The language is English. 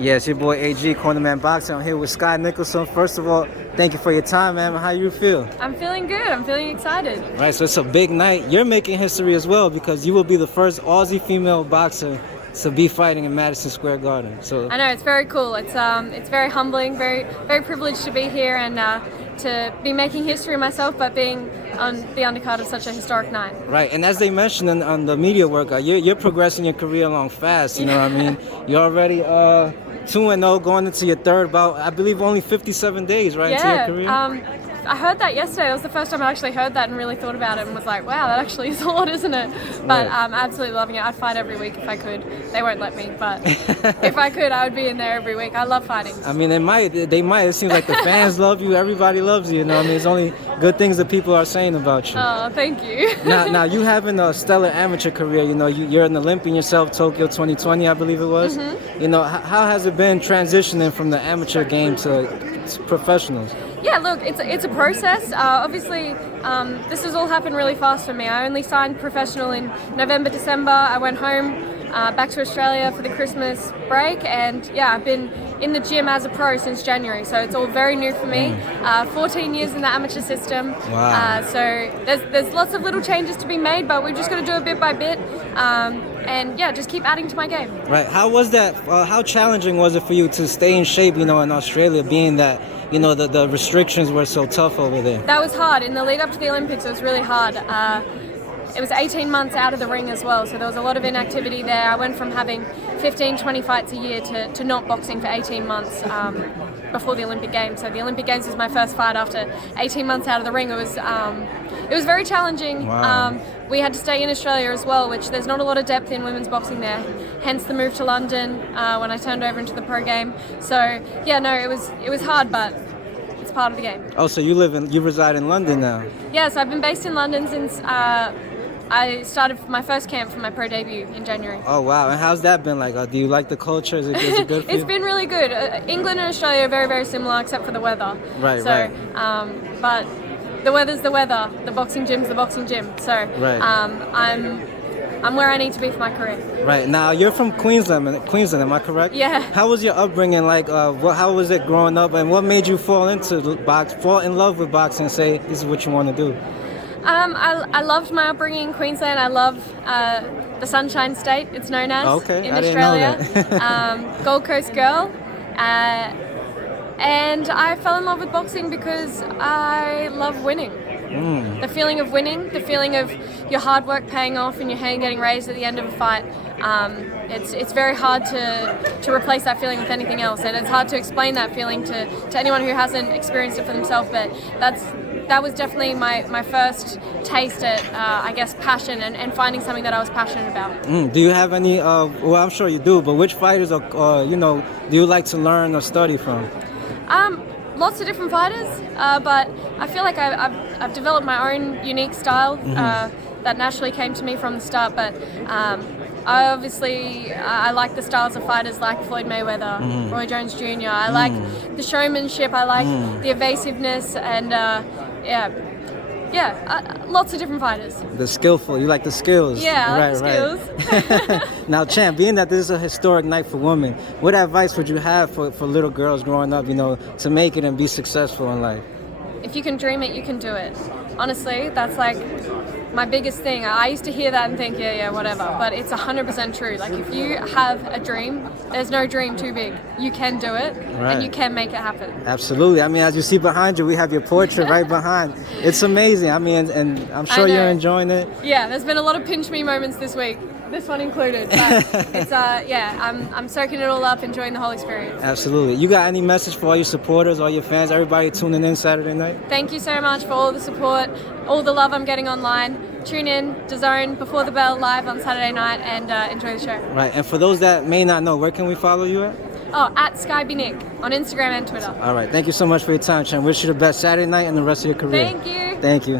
Yes, your boy AG, Cornerman Boxing. I'm here with Skye Nicolson. First of all, thank you for your time, man. How you feel? I'm feeling good. I'm feeling excited. Right, so it's a big night. You're making history as well because you will be the first Aussie female boxer to be fighting in Madison Square Garden. So I know, it's very cool. It's very humbling, very privileged to be here and to be making history myself, but being on the undercard of such a historic night. Right, and as they mentioned on the media workout, you're progressing your career along fast. You know what I mean? You're already 2-0 going into your third bout. I believe only 57 days, right, into your career? I heard that yesterday. It was the first time I actually heard that and really thought about it and was like, wow, that actually is a lot, isn't it? But I'm absolutely loving it. I'd fight every week if I could. They won't let me, but if I could, I would be in there every week. I love fighting. I mean, they might. It seems like the fans love you. Everybody loves you, you know what I mean? It's only good things that people are saying about you. Oh, thank you. Now you having a stellar amateur career, you know, you're an Olympian yourself, Tokyo 2020, I believe it was. Mm-hmm. You know, how has it been transitioning from the amateur game to professionals? Yeah, look, it's a process. Obviously, this has all happened really fast for me. I only signed professional in November, December. I went home, back to Australia for the Christmas break, and yeah, I've been in the gym as a pro since January, so it's all very new for me. 14 years in the amateur system. Wow. So there's lots of little changes to be made, but we've just got to do it bit by bit. And yeah, just keep adding to my game. Right. How was that? How challenging was it for you to stay in shape, you know, in Australia, being that, you know, the restrictions were so tough over there? That was hard. In the lead up to the Olympics, it was really hard. It was 18 months out of the ring as well, so there was a lot of inactivity there. I went from having 15, 20 fights a year to not boxing for 18 months before the Olympic Games. So the Olympic Games was my first fight after 18 months out of the ring. It was very challenging. Wow. We had to stay in Australia as well, which there's not a lot of depth in women's boxing there. Hence the move to London when I turned over into the pro game. So yeah, no, it was hard, but it's part of the game. Oh, so you reside in London now? Yes, I've been based in London since I started my first camp for my pro debut in January. Oh wow, and how's that been like? Do you like the culture? Is it good for you? It's been really good. England and Australia are very, very similar except for the weather. Right, so, right. But the weather's the weather. The boxing gym's the boxing gym. So right. I'm where I need to be for my career. Right, now you're from Queensland, am I correct? Yeah. How was your upbringing like? How was it growing up, and what made you fall in love with boxing and say this is what you want to do? I loved my upbringing in Queensland. I love the Sunshine State, it's known as, in Australia. Didn't know that. Gold Coast girl. And I fell in love with boxing because I love winning. The feeling of winning, the feeling of your hard work paying off and your hand getting raised at the end of a fight. It's very hard to replace that feeling with anything else, and it's hard to explain that feeling to anyone who hasn't experienced it for themselves. But that was definitely my first taste at I guess passion and finding something that I was passionate about. Do you have any? Well, I'm sure you do. But which fighters do you like to learn or study from? Lots of different fighters, but I feel like I've developed my own unique style that naturally came to me from the start. But I like the styles of fighters like Floyd Mayweather, Roy Jones Jr. I like the showmanship. I like the evasiveness and lots of different fighters. The skillful. You like the skills. Yeah, I like the skills. Now, champ, being that this is a historic night for women, what advice would you have for little girls growing up, you know, to make it and be successful in life? If you can dream it, you can do it. Honestly, that's like my biggest thing. I used to hear that and think, yeah, whatever. But it's 100% true. Like, if you have a dream, there's no dream too big. You can do it, and you can make it happen. Absolutely. I mean, as you see behind you, we have your portrait right behind. It's amazing. I mean, and I'm sure you're enjoying it. Yeah, there's been a lot of pinch me moments this week. This one included, but it's I'm soaking it all up, enjoying the whole experience. Absolutely. You got any message for all your supporters, all your fans, everybody tuning in Saturday night? Thank you so much for all the support, all the love I'm getting online. Tune in, DAZN, Before the Bell live on Saturday night, and enjoy the show. Right, and for those that may not know, where can we follow you at? At Skye Nick on Instagram and Twitter. All right, thank you so much for your time, Chen. Wish you the best Saturday night and the rest of your career. Thank you. Thank you.